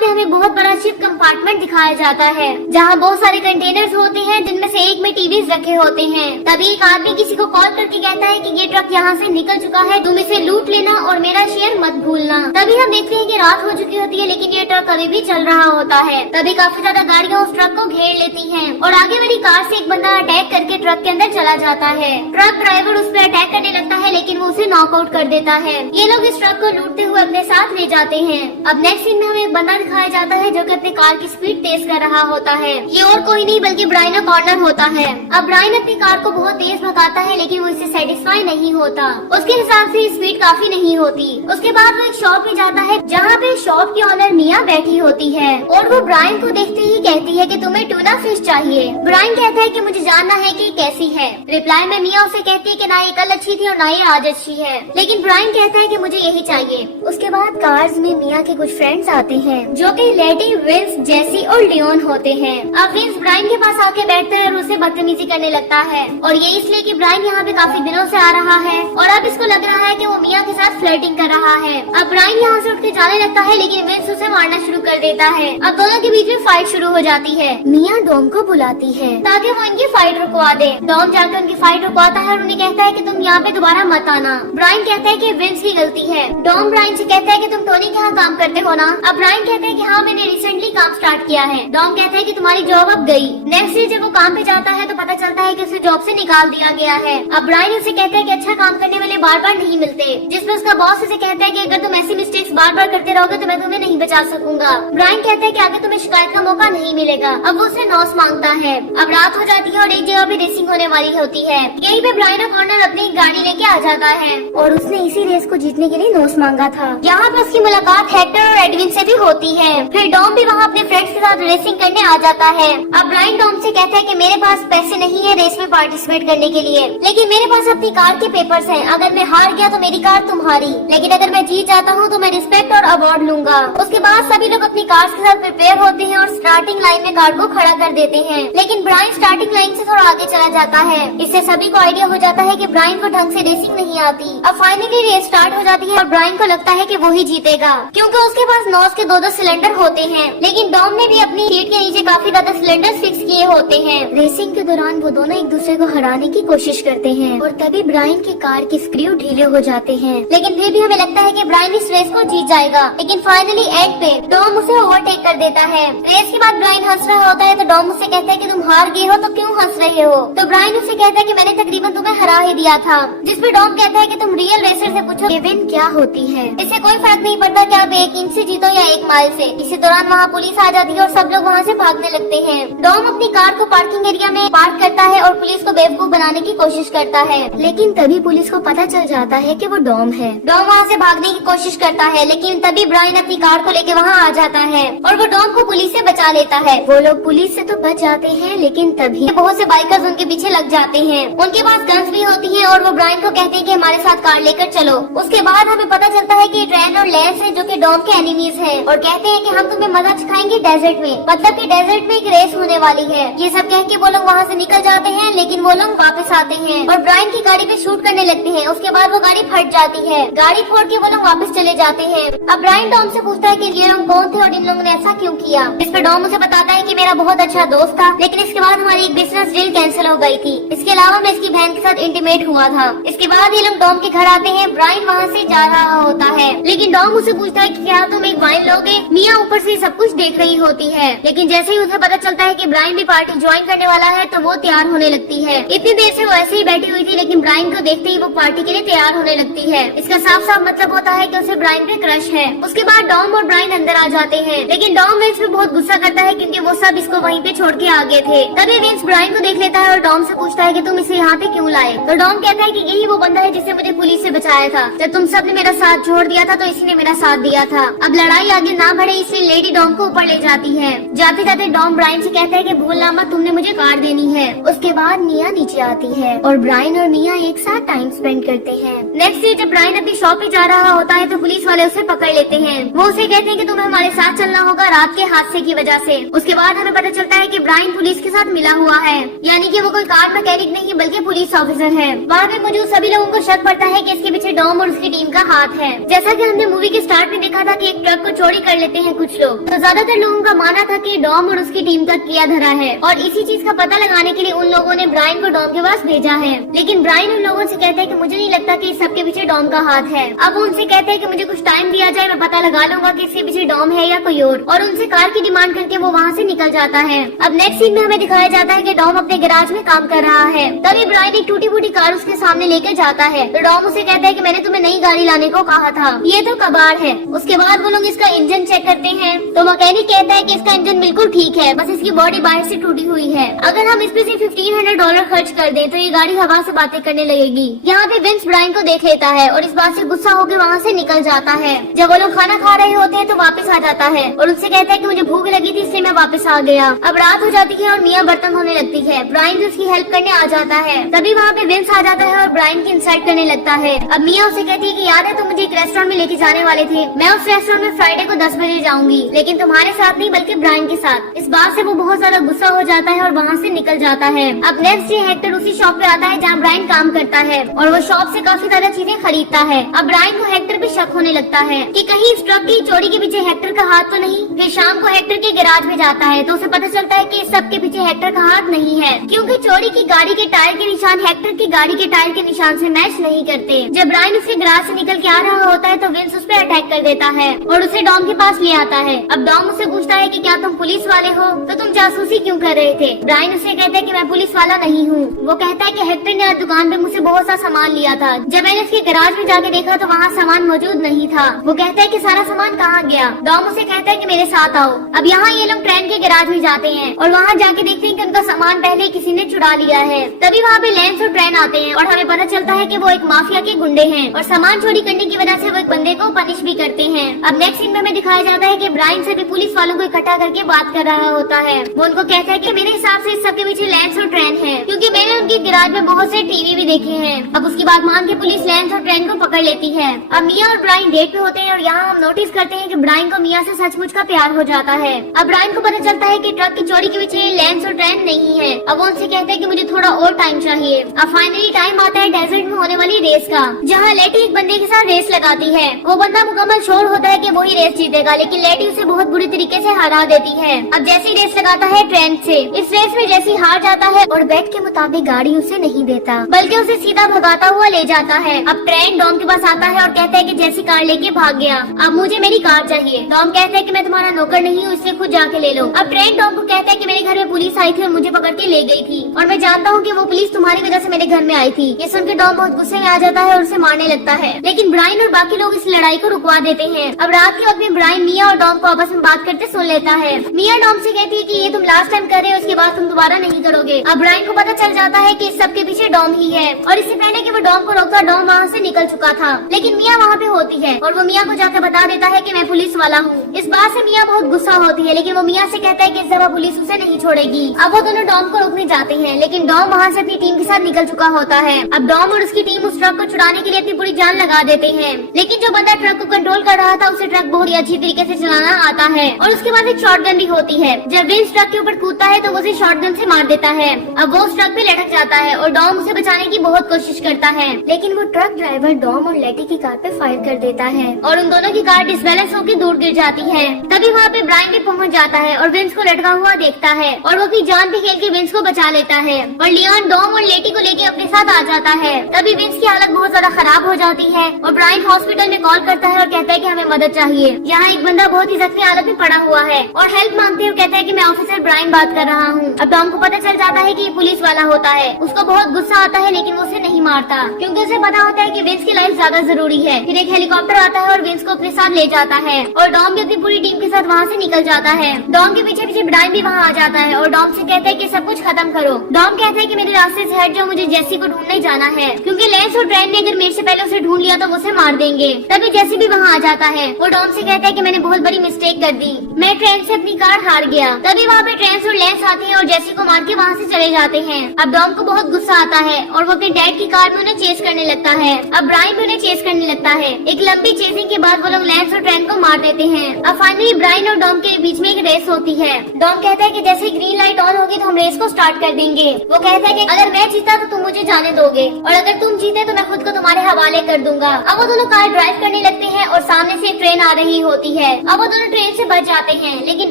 पे हमें बहुत बड़ा शिप कंपार्टमेंट दिखाया जाता है जहाँ बहुत सारे कंटेनर्स होते हैं जिनमें से एक में टीवीज रखे होते हैं। तभी एक आदमी किसी को कॉल करके कहता है कि ये ट्रक यहाँ से निकल चुका है, तुम इसे लूट लेना और मेरा शेयर मत भूलना। तभी हम देखते हैं कि रात हो चुकी होती है लेकिन ये ट्रक अभी भी चल रहा होता है। तभी काफी ज्यादा गाड़ियाँ उस ट्रक को घेर लेती हैं और आगे वाली कार से एक बंदा अटैक करके ट्रक के अंदर चला जाता है। ट्रक ड्राइवर उस पर अटैक करने लगता है लेकिन वो उसे नॉकआउट कर देता है। ये लोग इस ट्रक को लूटते हुए अपने साथ ले जाते हैं। अब नेक्स्ट सीन में हमें एक बंदा दिखाया जाता है जो कि अपनी कार की स्पीड तेज कर रहा होता है। ये और कोई नहीं बल्कि ब्रायन कॉर्नर होता है। अब ब्रायन अपनी कार को बहुत तेज भगाता है लेकिन वो इससे सेटिस्फाई नहीं होता। उसके हिसाब से स्पीड काफी नहीं होती। उसके बाद वो एक शॉप में जाता है जहाँ पे शॉप की ऑनर मिया बैठी होती है और वो ब्रायन को देखते ही कहती है कि तुम्हें टूना फिश चाहिए। ब्रायन कहता है कि मुझे जानना है कि कैसी है। रिप्लाई में मिया उसे कहती है कि ना ये कल अच्छी थी और ना ये आज अच्छी है, लेकिन ब्रायन कहता है कि मुझे यही चाहिए। उसके बाद कार्स में मिया के कुछ फ्रेंड्स आते हैं जो कि लेडी, विंस, जेसी और लियोन होते हैं। अब विंस ब्रायन के पास आके बैठता है और उसे बदतमीजी करने लगता है और ये इसलिए कि ब्रायन यहाँ पे काफी दिनों से आ रहा है और अब इसको लग रहा है कि वो मिया के साथ फ्लर्टिंग कर रहा है। अब ब्रायन यहाँ से उठ के जाने लगता है लेकिन विंस उसे मारना शुरू कर देता है। अब दोनों के बीच में फाइट शुरू हो जाती है। मिया डॉम को बुलाती है ताकि वो इनकी फाइट रुकवा दे। डॉम जाकर उनकी फाइट रुकवाता है और उन्हें कहता है कि तुम यहाँ पे दोबारा मत आना। ब्रायन कहता है कि विंस की गलती है। डॉम ब्रायन से कहता है कि तुम टोनी के यहाँ काम करते हो ना। अब ब्रायन कहता है कि हाँ मैंने रिसेंटली काम स्टार्ट किया है। डॉम कहता है कि तुम्हारी जॉब अब गई। नेक्स्ट डे जब वो काम पे जाता है तो पता चलता है कि उसे जॉब से निकाल दिया गया है। अब ब्रायन उसे कहता है कि अच्छा काम करने वाले बार बार नहीं मिलते, जिसमें उसका बॉस उसे कहता है कि अगर तुम ऐसी मिस्टेक्स बार बार करते रहोगे तो मैं तुम्हें नहीं बचा सकूंगा। ब्रायन कहता है कि आगे तुम्हें शिकायत का मौका नहीं मिलेगा। अब वो उसे नॉस मांगता है। अब रात हो जाती है और एक जगह पे रेसिंग होने वाली होती है। यहीं पे ब्रायन कॉर्नर अपनी गाड़ी लेके आ जाता है और उसने इसी रेस को जीतने के लिए नॉस मांगा था। यहाँ पे उसकी मुलाकात हेक्टर और एडविन से भी होती है। फिर डॉम भी वहाँ अपने फ्रेंड्स के साथ रेसिंग करने आ जाता है। अब ब्रायन डॉम से कहता है कि मेरे पास पैसे नहीं है रेस में पार्टिसिपेट करने के लिए, लेकिन मेरे पास अपनी कार के पेपर्स हैं। अगर मैं हार गया तो मेरी कार तुम्हारी, लेकिन अगर मैं जीत जाता हूँ तो मैं रिस्पेक्ट और अवार्ड लूंगा। उसके बाद सभी लोग अपनी कार के साथ प्रिपेयर होते हैं और स्टार्टिंग लाइन में कार को खड़ा कर देते हैं, लेकिन ब्रायन स्टार्टिंग लाइन से थोड़ा आगे चला जाता है। इससे सभी को आइडिया हो जाता है कि ब्रायन को ढंग से रेसिंग नहीं आती। अब फाइनली रेस स्टार्ट हो जाती है और ब्रायन को लगता है कि वो ही जीतेगा क्योंकि उसके पास नॉस के दो सिलेंडर होते हैं, लेकिन डॉम ने भी अपनी सीट के नीचे काफी ज्यादा सिलेंडर फिक्स किए होते हैं। रेसिंग के दौरान वो दोनों एक दूसरे को हराने की कोशिश करते हैं और तभी ब्रायन की कार के स्क्रू ढीले हो जाते हैं, लेकिन फिर भी हमें लगता है कि ब्रायन इस रेस को जीत जाएगा। लेकिन फाइनली एंड पे डॉम उसे ओवरटेक कर देता है। रेस के बाद ब्रायन हंस रहा होता है तो डॉम उसे कहता है कि तुम हार गए हो तो क्यों हंस रहे हो। तो ब्रायन उसे कहता है कि मैंने तकरीबन तुम्हें हरा ही दिया था, जिसपे डॉम कहता है कि तुम रियल रेसर से पूछो ये विन क्या होती है। इससे कोई फर्क नहीं पड़ता कि आप 1 इंच से जीतो या 1 माइल से। इसी दौरान वहाँ पुलिस आ जाती है और सब लोग वहाँ से भागने लगते हैं। डॉम अपनी कार को पार्किंग एरिया में पार्क करता है और पुलिस को बेवकूफ बनाने की कोशिश करता है, लेकिन तभी पुलिस को पता चल जाता है कि वो डॉम है। डॉम वहाँ से भागने की कोशिश करता है, लेकिन तभी ब्रायन अपनी कार को लेके वहाँ आ जाता है और वो डॉम को पुलिस से बचा लेता है। वो लोग पुलिस से तो बच जाते हैं, लेकिन तभी बहुत से बाइकर्स उनके पीछे लग जाते हैं। उनके पास गन्स भी होती हैं और वो ब्रायन को कहते हैं कि हमारे साथ कार लेकर चलो। उसके बाद हमें पता चलता है कि ट्रेन और लैंस हैं जो कि डॉम के एनिमीज हैं और कहते हैं कि हम तुम्हें मजा सिखाएंगे डेजर्ट में, मतलब कि डेजर्ट में एक रेस होने वाली है। ये सब कह के वो लोग वहाँ से निकल जाते हैं, लेकिन वो लोग वापस आते हैं और ब्रायन की गाड़ी पे शूट करने लगते हैं। उसके बाद वो गाड़ी फट जाती है। गाड़ी फोड़ के वो लोग वापस चले जाते हैं। अब ब्रायन डॉम से पूछता है कि ये लोग कौन थे और इन लोगों ने ऐसा क्यों किया। इस पर डॉम उसे बताता है कि मेरा बहुत अच्छा दोस्त था, लेकिन इसके बाद हमारी एक बिजनेस डील कैंसिल हो गई थी। इसके अलावा मैं इसकी बहन के साथ इंटीमेट हुआ था। इसके बाद ये लोग डॉम के घर आते हैं। ब्रायन वहाँ से जा रहा होता है, लेकिन डॉम उसे पूछता है कि क्या तुम एक वाइन लोगे। मिया ऊपर से सब कुछ देख रही होती है, लेकिन जैसे ही उसे पता चलता है कि ब्रायन भी पार्टी ज्वाइन करने वाला है तो वो तैयार होने लगती है। इतनी देर से वो ऐसे ही बैठी हुई थी, लेकिन ब्रायन को देखते ही वो पार्टी के लिए तैयार होने लगती है। इसका साफ साफ मतलब होता है कि उसे ब्रायन पे क्रश है। उसके बाद डॉम और ब्रायन अंदर आ जाते हैं, लेकिन डॉम विंस पे बहुत गुस्सा करता है क्योंकि वो सब इसको वहीं पे छोड़ के आ गए थे। तभी विंस ब्रायन को देख लेता है और डॉम से पूछता है कि तुम इसे यहाँ पे क्यों लाए। तो डॉम कहता है कि यही वो बंदा है जिसने मुझे पुलिस से बचाया था। जब तुम सब ने मेरा साथ छोड़ दिया था तो इसी ने मेरा साथ दिया था। अब लड़ाई आगे ना बढ़े इसलिए लेडी डॉम को ऊपर ले जाती है। जाते जाते डॉम ब्रायन से कहता है कि भूलना मत, तुमने मुझे कार देनी है। उसके बाद मिया नीचे आती है और ब्रायन और मिया एक साथ टाइम स्पेंड करते हैं। नेक्स्ट डे जब ब्रायन अपनी शॉप पे जा रहा होता है तो पुलिस वाले उसे पकड़ लेते हैं। वो उसे कहते हैं कि तुम्हें हमारे साथ चलना होगा रात के हादसे की वजह से। उसके बाद हमें पता चलता है कि ब्रायन पुलिस के साथ मिला हुआ है, यानी कि वो कोई कार मैकेनिक नहीं बल्कि पुलिस ऑफिसर है। वहाँ पे मौजूद सभी लोगों को शक पड़ता है कि इसके पीछे डॉम और उसकी टीम का हाथ है। जैसा कि हमने मूवी के स्टार्ट में देखा था कि एक ट्रक को चोरी कर लेते हैं कुछ लोग, तो ज्यादातर लोगों का मानना था कि डॉम और उसकी टीम का किया धरा है, और इसी चीज का पता लगाने के लिए उन लोगों ने ब्रायन को डॉम के पास भेजा है। लेकिन ब्रायन उन लोगों से कहता है कि मुझे नहीं लगता कि इस सबके पीछे डॉम का हाथ है। अब वो उनसे कहते हैं कि मुझे कुछ टाइम दिया जाए, मैं पता लगा लूंगा कि इसके पीछे डॉम है या कोई और उनसे कार की डिमांड करके वो वहाँ से निकल जाता है। अब नेक्स्ट सीन में हमें दिखाया जाता है कि डॉम अपने गैराज में काम कर रहा है। तभी ब्रायन एक टूटी फूटी कार उसके सामने लेकर जाता है, तो डॉम उसे कहता है कि मैंने तुम्हें नई गाड़ी लाने को कहा था, ये तो कबाड़ है। उसके बाद वो लोग इसका इंजन चेक करते हैं, तो मैकेनिक कहता है कि इसका इंजन बिल्कुल ठीक है, बस इसकी बॉडी बाहर से टूटी हुई है। अगर हम इस पे से $1500 खर्च कर दें तो ये गाड़ी हवा से बातें करने लगेगी। यहाँ पे विंस ब्रायन को देख लेता है और इस बात से गुस्सा होकर वहाँ से निकल जाता है। जब वो लोग खाना खा रहे होते हैं तो वापस आ जाता है और उससे कहता है कि मुझे भूख लगी थी इसलिए मैं वापस आ गया। अब रात हो जाती है और मिया बर्तन धोने लगती है। ब्रायन भी उसकी हेल्प करने आ जाता है। तभी वहाँ पे विंस आ जाता है और ब्रायन की इंसल्ट करने लगता है। अब मिया उसे कहती है कि याद है तुम मुझे एक रेस्टोरेंट में लेके जाने वाले थे, मैं उस रेस्टोरेंट में फ्राइडे को 10 बजे जाऊंगी, लेकिन तुम्हारे साथ नहीं बल्कि ब्रायन के साथ। इस बात से वो बहुत ज्यादा गुस्सा हो जाता है और वहाँ से निकल जाता है। अब नेक्स्ट डे हेक्टर उसी शॉप पे आता है जहाँ ब्रायन काम करता है और वो शॉप से काफी ज्यादा चीजें खरीदता है। अब ब्रायन को हेक्टर पे शक होने लगता है कि कहीं इस ट्रक की चोरी के पीछे हेक्टर का हाथ तो नहीं। फिर शाम को हेक्टर के गैराज में जाता है तो उसे पता चलता है कि इस सब के पीछे हेक्टर का हाथ नहीं है, क्योंकि चोरी की गाड़ी के टायर के निशान हेक्टर की गाड़ी के टायर के निशान से मैच नहीं करते। जब ब्रायन उसके गैराज से निकल के आ रहा होता है तो विंस उस पर अटैक कर देता है और उसे डॉम के पास ले आता है। अब डॉम उसे पूछता है कि क्या तुम पुलिस वाले हो, तो तुम जासूसी क्यों कर रहे थे। ब्रायन उसे कहता है कि मैं पुलिस वाला नहीं हूँ। वो कहता है कि हेक्टर ने आज दुकान पे मुझसे बहुत सा सामान लिया था, जब मैंने उसके गैराज में जाके देखा तो वहाँ सामान मौजूद नहीं था। वो कहता है कि सारा सामान कहाँ गया। डॉम उसे कहता है कि मेरे साथ आओ। अब यहाँ ये लोग ट्रेन के गैराज में जाते हैं और वहाँ जाके देखते हैं कि उनका सामान पहले किसी ने चुरा लिया है। तभी वहाँ पे लेंस और ट्रेन आते हैं और हमें पता चलता है कि वो एक माफिया के गुंडे हैं और सामान चोरी करने की वजह से वो एक बंदे को पनिश भी करते हैं। अब नेक्स्ट सीन में हमें दिखाया जाता है कि ब्रायन सभी पुलिस वालों को इकट्ठा करके बात कर रहा होता है। वो उनको कहता है कि मेरे हिसाब से इस सबके पीछे लेंस और ट्रेन है, क्योंकि मैंने उनके गैराज में बहुत से टीवी भी देखे हैं। अब उसकी बात मान के पुलिस लेंस और ट्रेन को पकड़ लेती है। अब मिया और ब्रायन डेट पे होते हैं और यहाँ हम नोटिस करते हैं कि ब्रायन को मिया से सचमुच का प्यार हो जाता है। अब ब्रायन को पता चलता है कि ट्रक की चोरी के पीछे लेंस और ट्रेन नहीं है। अब वो उनसे कहते हैं कि मुझे थोड़ा और टाइम चाहिए। अब फाइनली टाइम आता है डेजर्ट में होने वाली रेस का, जहाँ लेटी एक बंदे के साथ रेस लगाती है। वो बंदा मुकम्मल श्योर होता है कि वही रेस जीतेगा, लेकिन लेटी उसे बहुत बुरी तरीके से हरा देती है। अब जैसी रेस लगाता है ट्रेन से, इस रेस में जैसी हार जाता है और बेट के मुताबिक गाड़ी उसे नहीं देता बल्कि उसे सीधा भगाता हुआ ले जाता है। अब ट्रेन डॉम के पास आता है और कहता है कि जैसी कार लेके भाग गया, अब मुझे मेरी कार चाहिए। डॉम कहता है कि मैं तुम्हारा नौकर नहीं हूँ, इसलिए खुद जाके ले लो। अब ट्रेन डॉम को कहता है कि मेरे घर में पुलिस आई थी और मुझे पकड़ के ले गई थी और मैं जानता हूँ कि वो पुलिस तुम्हारी वजह से मेरे घर में आई थी। ये सुनकर डॉम बहुत गुस्से में आ जाता है और उसे मारने लगता है, लेकिन ब्रायन और बाकी लोग इस लड़ाई को रुकवा देते हैं। अब रात के वक्त में ब्रायन मिया और डॉम को आपस में बात करते सुन लेता है। मिया डॉम से कहती है कि ये तुम लास्ट टाइम कर रहे हो, उसके बाद तुम दोबारा नहीं करोगे। अब ब्रायन को पता चल जाता है कि इस सब के पीछे डॉम ही है और इससे पहले कि वो डॉम को रोकता डॉम वहाँ से निकल चुका था, लेकिन मिया वहाँ पे होती है और वो मिया को जाकर बता देता है कि मैं पुलिस वाला हूँ। इस बात से मिया बहुत गुस्सा होती है, लेकिन वो मिया से कहता है कि इस दफा पुलिस उसे नहीं छोड़ेगी। अब वो दोनों डॉम को रोकने जाते हैं, लेकिन डॉम वहाँ से अपनी टीम के साथ निकल चुका होता है। अब डॉम और उसकी टीम उस ट्रक को छुड़ाने के लिए अपनी पूरी जान लगा देते हैं, लेकिन जो बंदा ट्रक को कंट्रोल कर रहा था उसे ट्रक बहुत ही अच्छी तरीके से चलाना आता है। और उसके बाद एक शॉटगन भी होती है। जब विंस ट्रक के ऊपर कूदता है तो वो उसे शॉटगन से मार देता है। अब वो उस ट्रक पे लटक जाता है और डॉम उसे बचाने की बहुत कोशिश करता है, लेकिन वो ट्रक ड्राइवर डॉम और लेटी की कार पे फायर कर देता है और उन दोनों की कार डिसबैलेंस होकर दूर गिर जाती है। तभी वहाँ पे ब्रायन भी पहुँच जाता है और विंस को लटका हुआ देखता है और वो अपनी जान पे खेल के विंस को बचा लेता है और लियोन डॉम और लेटी को लेके अपने साथ आ जाता है। तभी विंस की हालत बहुत ज्यादा खराब हो जाती है और ब्रायन हॉस्पिटल में कॉल करता है और कहता है कि हमें मदद चाहिए। यहाँ एक बंदा बहुत ही जख्मी हालत में पड़ा हुआ है और हेल्प मांगते हुए कहता है कि मैं ऑफिसर ब्रायन बात कर रहा हूँ। अब डॉम को पता चल जाता है कि ये पुलिस वाला होता है। उसको बहुत गुस्सा आता है, लेकिन वो उसे नहीं मारता क्योंकि उसे पता होता है कि विंस की लाइफ ज्यादा जरूरी है। फिर एक हेलीकॉप्टर आता है और विंस को अपने साथ ले जाता है और डॉम भी अपनी पूरी टीम के साथ वहाँ से निकल जाता है। डॉम के पीछे पीछे ब्रायन भी वहाँ आ जाता है और डॉम से कहता है कि सब कुछ खत्म करो। डॉम कहता है कि मेरे रास्ते से हट जाओ, मुझे जेसी को ढूंढने जाना है, क्योंकि लेंस और ट्रेन ने अगर मेरे से पहले उसे ढूंढ लिया तो उसे मार देंगे। तभी जेसी भी वहाँ आ जाता है। वो डॉम से कहता है कि मैंने बहुत बड़ी मिस्टेक कर दी, मैं ट्रेन से अपनी कार हार गया। तभी वहाँ पे ट्रेन और लेंस आते हैं और जेसी को मार के वहाँ से चले जाते हैं। अब डॉम को बहुत गुस्सा आता है और वो अपने डैड की कार में उन्हें चेस करने लगता है। अब ब्रायन भी उन्हें चेस करने लगता है। एक लंबी चेसिंग के के बाद वो लोग लैंस और ट्रेंट को मार देते हैं। अब फाइनली ब्रायन और डॉम के बीच में एक रेस होती है। डॉम कहता है कि जैसे ही ग्रीन लाइट ऑन होगी तो हम रेस को स्टार्ट कर देंगे। वो कहता है कि अगर मैं जीता तो तुम मुझे जाने दोगे और अगर तुम जीते तो मैं खुद को तुम्हारे हवाले कर दूंगा। अब वो दोनों कार ड्राइव करने लगते हैं और सामने से एक ट्रेन आ रही होती है। अब वो दोनों ट्रेन से बच जाते हैं, लेकिन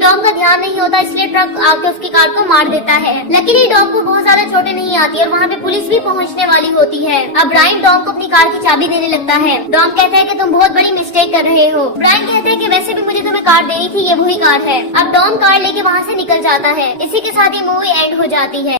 डॉम का ध्यान नहीं होता, इसलिए ट्रक आके उसकी कार को मार देता है। लकीली डॉम को बहुत ज्यादा चोटें नहीं आती और वहाँ पे पुलिस भी पहुँचने वाली होती है। अब ब्रायन डॉम को अपनी कार की चाबी देने लगता है। डॉम कहता है कि तुम बहुत बड़ी मिस्टेक कर रहे हो। ब्रायन कहता है कि वैसे भी मुझे तुम्हें कार देनी थी, ये वही कार है। अब डॉम कार लेके वहाँ से निकल जाता है। इसी के साथ ये मूवी एंड हो जाती है।